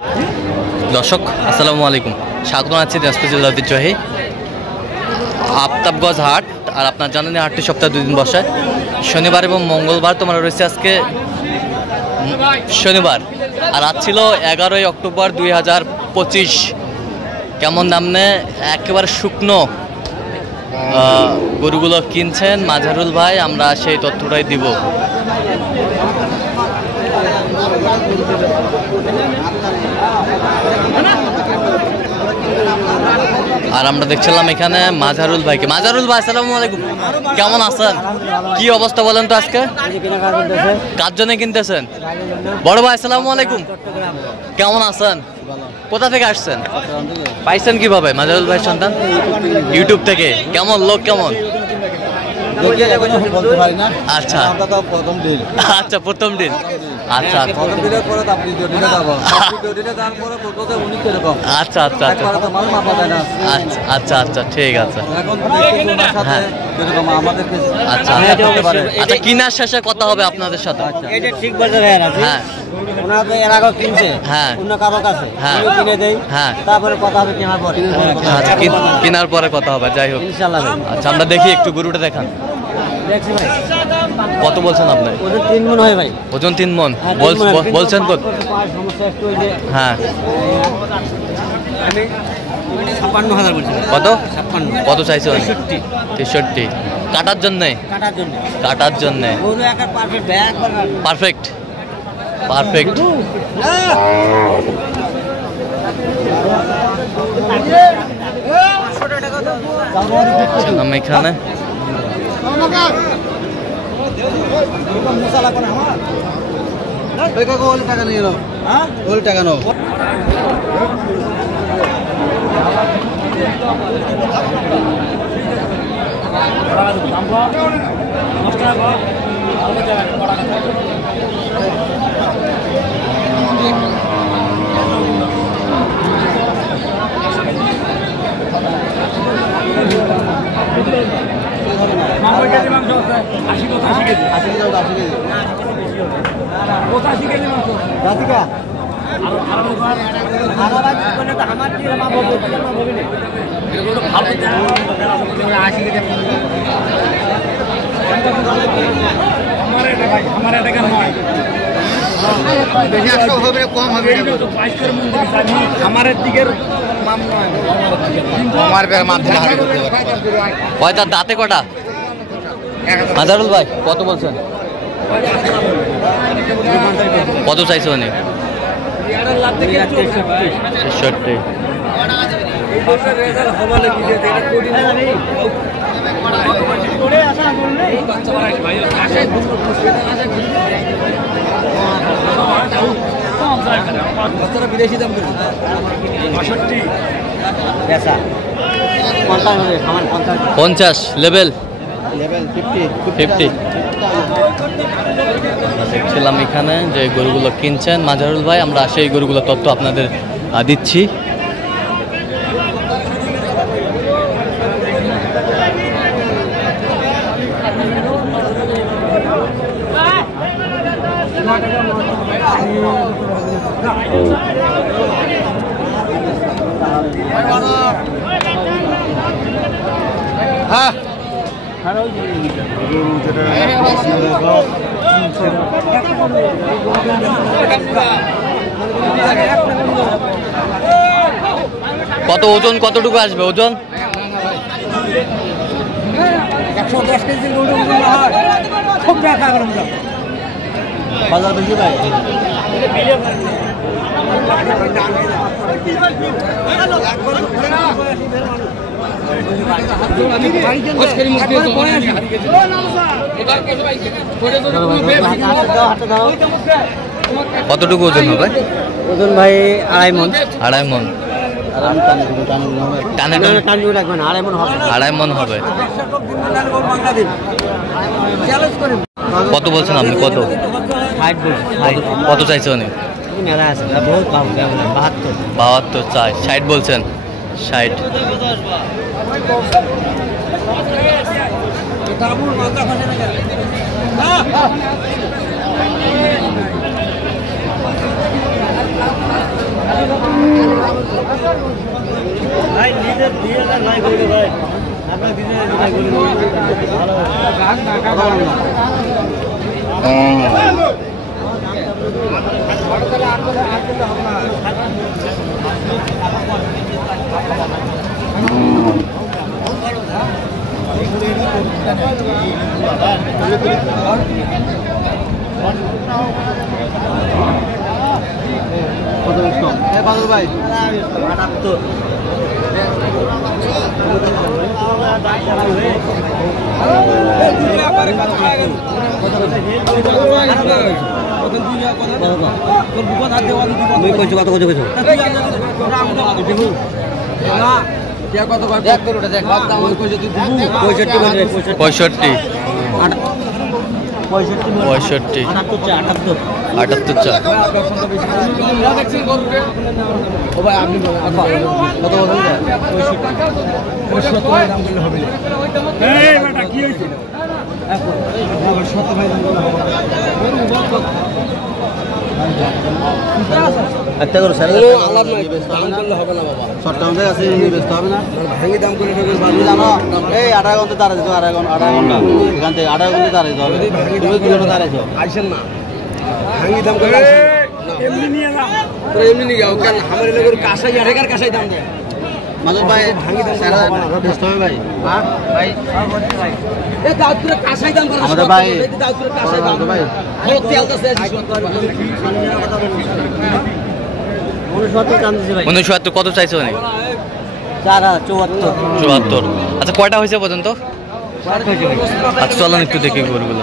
দর্শক আসসালামু আলাইকুম, স্বাগত জানাচ্ছি দিনাজপুর জেলার ঐতিহ্যবাহী আফতাবগঞ্জ হাট। আর আপনার জানেন হাটটি সপ্তাহে 2 দিন বসে, শনিবার এবং মঙ্গলবার। তোমরা রয়েছে আজকে শনিবার, আর আজ ছিল 11ই অক্টোবর 2025। কেমন দামে একেবারে শুকনো গরুগুলো কিনছেন মাঝারুল ভাই, আমরা সেই তথ্যটাই দিব। আর আমরা দেখছিলাম এখানে মাঝারুল ভাইকে। মাঝারুল ভাই আসসালামু আলাইকুম, কেমন আছেন? কি অবস্থা বলেন তো আজকে? কার জন্য কিনতেছেন? বড় ভাই আসসালামু আলাইকুম, কেমন আছেন? কোথা থেকে আসছেন? পাইছেন কিভাবে মাঝারুল ভাই সন্তান? ইউটিউব থেকে। কেমন লোক কেমন? আচ্ছা আচ্ছা, প্রথম দিন। আচ্ছা আচ্ছা আচ্ছা আচ্ছা আচ্ছা, ঠিক আছে। হ্যাঁ আচ্ছা আচ্ছা, কিনার শেষে কথা হবে আপনাদের সাথে। হ্যাঁ কেনার পরে কথা হবে, যাই হোক। আচ্ছা আমরা দেখি একটু গরুটা দেখান। কত বলছেন আপনি? 3 মণ হয় ভাই। ওজন 3 মণ বলছেন কত? হ্যাঁ 56,000 বলছি। কত কত চাইছে? 63। কাটার জন্য কাটার জন্য পারফেক্ট পারফেক্ট। এখানে টাকা নিয়ে টাকা নো। দাঁতে কটা? মাঝারুল ভাই কত বলছেন? কত চাইছে উনি? 63। বিদেশি দাম 50 লেভেল 50। দেখছিলাম এখানে যে গরুগুলো কিনছেন মাঝারুল ভাই, আমরা সেই গরুগুলো তথ্য আপনাদের দিচ্ছি। হ্যাঁ কত ওজন, কতটুকু আসবে ওজন? 110 কেজি খুব দেখা গেল বাজার বেশি ভাই। কতটুকু ওজন হবে? ওজন ভাই 2.5 মণ। 2.5 মণ। আড়াই মণ হবে। কত বলছেন আপনি? কত কত চাইছে উনি? 72 চাই। 60 বলছেন? 60। ভাই পঁয়ষট্টি 78 চা। একটা করে স্যার আলাপ নাই দাম করলে হবে না বাবা শর্ট টাউনে আছে ব্যস্ত হবে না ভাঙি দাম করলে হবে জানো এই 8 ঘন্টা দাঁড়াই তো 8 ঘন্টা এখান থেকে 8 ঘন্টা দাঁড়াই তো তুমি কি জন্য দাঁড়াইছো আইছেন না ভাঙি দাম করলে এমনি নিয়ে যাও তো এমনি নিয়ে যাও কেন আমাদের লোকের কাঁসাই 8 এর কাঁসাই দাম দেয় মাজল ভাই ভাঙি দাম স্যার ব্যস্ত হবে ভাই হ্যাঁ ভাই ভাই এই দাউদপুরে কাঁসাই দাম করে আমাদের ভাই দাউদপুরে কাঁসাই দাম ভাই হলো তেল দাসে 69 কত চাইছো অনেক? 74। আচ্ছা কয়টা হয়েছে পর্যন্ত? আচ্ছা চলেন একটু দেখি গরুগুলো।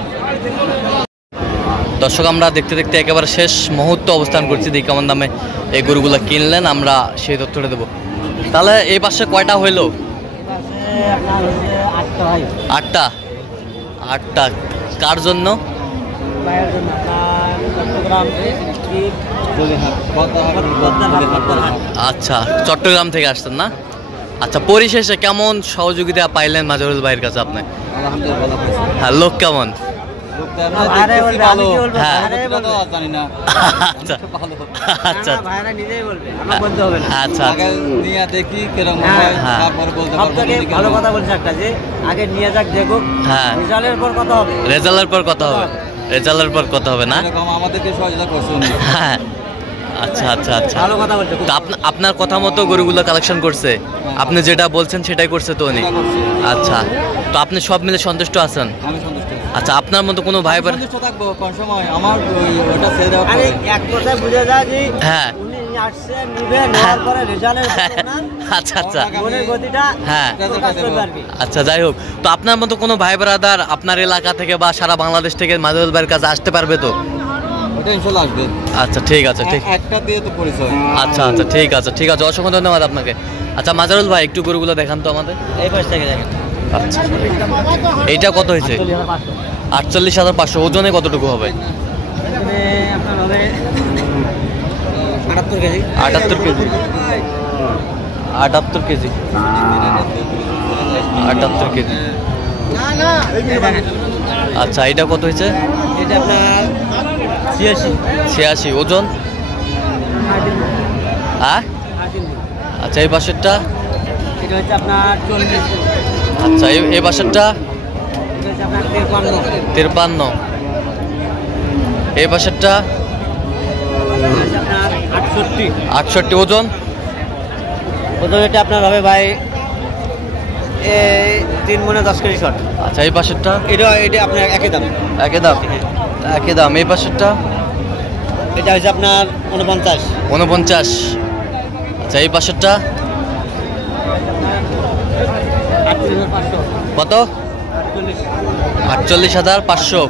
দর্শক আমরা দেখতে দেখতে একেবারে শেষ মুহূর্তে অবস্থান করছি, দেখি কেমন দামে এই গরুগুলো কিনলেন আমরা সেই তথ্যটা দেবো। তাহলে এই পাশে কয়টা হইলো? 8টা। কার জন্য? আচ্ছা চট্টগ্রাম থেকে আসছেন না? আচ্ছা পরিশেষে কেমন সহযোগিতা পাইলেন মাজহারুল ভাইয়ের কাছে আপনি? হ্যাঁ লোক কেমন? রেজাল্টের পর কথা হবে না? আমাদেরকে সহযোগিতা করছেন। হ্যাঁ আচ্ছা আচ্ছা আচ্ছা তো আপনার কথা মতো গরুগুলো কালেকশন করছে, আপনি যেটা বলছেন সেটাই করছে তো উনি? আচ্ছা তো আপনি সব মিলে সন্তুষ্ট আছেন? আমি সন্তুষ্ট। আচ্ছা আপনার মতো কোনো ভাই বোন? সন্তুষ্ট থাকবো কোন সময় আমার ওটা ছেড়ে দেওয়া আরে এক কথায় বুঝে যায় যে হ্যাঁ উনি আসছে নিবে নেওয়ার পরে রেজাল্টের না আচ্ছা আচ্ছা মনের গতিটা হ্যাঁ প্রকাশ করবে আর কি। আচ্ছা যাই হোক, তো আপনার মতো কোনো ভাই ব্রাদার আপনার এলাকা থেকে বা সারা বাংলাদেশ থেকে মাজহারুল ভাইয়ের কাছে আসতে পারবে তো? ওটা ইনশাআল্লাহ আসবে। আচ্ছা ঠিক আছে ঠিক একটা দিয়ে তো পরিচয়। আচ্ছা আচ্ছা ঠিক আছে ঠিক আছে, অসংখ্য ধন্যবাদ আপনাকে। আচ্ছা মাজহারুল ভাই একটু গরুগুলো দেখান তো আমাদের। এই পাশ থেকে দেখেন। আচ্ছা এইটা কত হয়েছে? 48,500। ওজনে কতটুকু হবে? এখানে আপনার হবে 78 কেজি। 78 কেজি। 78 কেজি। 78 কেজি। আচ্ছা এটা কত হয়েছে? এটা আপনার 86। ওজন? হ্যাঁ আচ্ছা এই পাশেরটা? এটা হচ্ছে আপনার 40। আচ্ছা এই পাশেরটা? এটা হচ্ছে আপনার 53। এই পাশেরটা? এটা হচ্ছে আপনার 68। 68। ওজন? ওজন এটা আপনার হবে ভাই এই 3 মনে 10 কেজি শট। আচ্ছা এই পাশেরটা? এটা আপনার একই দাম। একই দাম? একই দাম। এই পাশেরটা? এটা হচ্ছে আপনার 49। 49। আচ্ছা এই পাশেরটা? 48,500। কত? 48,500।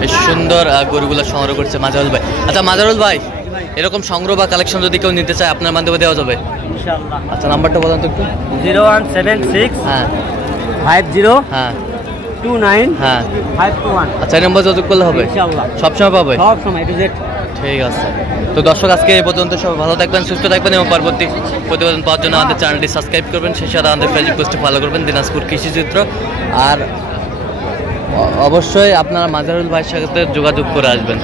বেশ সুন্দর গরুগুলো সংগ্রহ করছে মাজহারুল ভাই। আচ্ছা মাজহারুল ভাই এরকম সংগ্রহ বা কালেকশন যদি কেউ নিতে চায় আপনার মাধ্যমে দেওয়া যাবে? ইনশাআল্লাহ। আচ্ছা নাম্বারটা বলেন তো একটু। 0176 হ্যাঁ 50 হ্যাঁ 29 হ্যাঁ 521। আচ্ছা এই নম্বর যোগাযোগ করলে হবে? ইনশাআল্লাহ সবসময় পাবে? সব সময় টু জেড। ঠিক আছে। তো দর্শক আজকে এই পর্যন্ত, সবাই ভালো থাকবেন সুস্থ থাকবেন এবং পরবর্তী প্রতিবেদন পাওয়ার জন্য আমাদের চ্যানেলটি সাবস্ক্রাইব করবেন, সেই সাথে আমাদের ফেসবুক পেজটি ফলো করবেন দিনাজপুর কৃষিচিত্র। আর অবশ্যই আপনারা মাজহারুল ভাইয়ের সাথে যোগাযোগ করে আসবেন।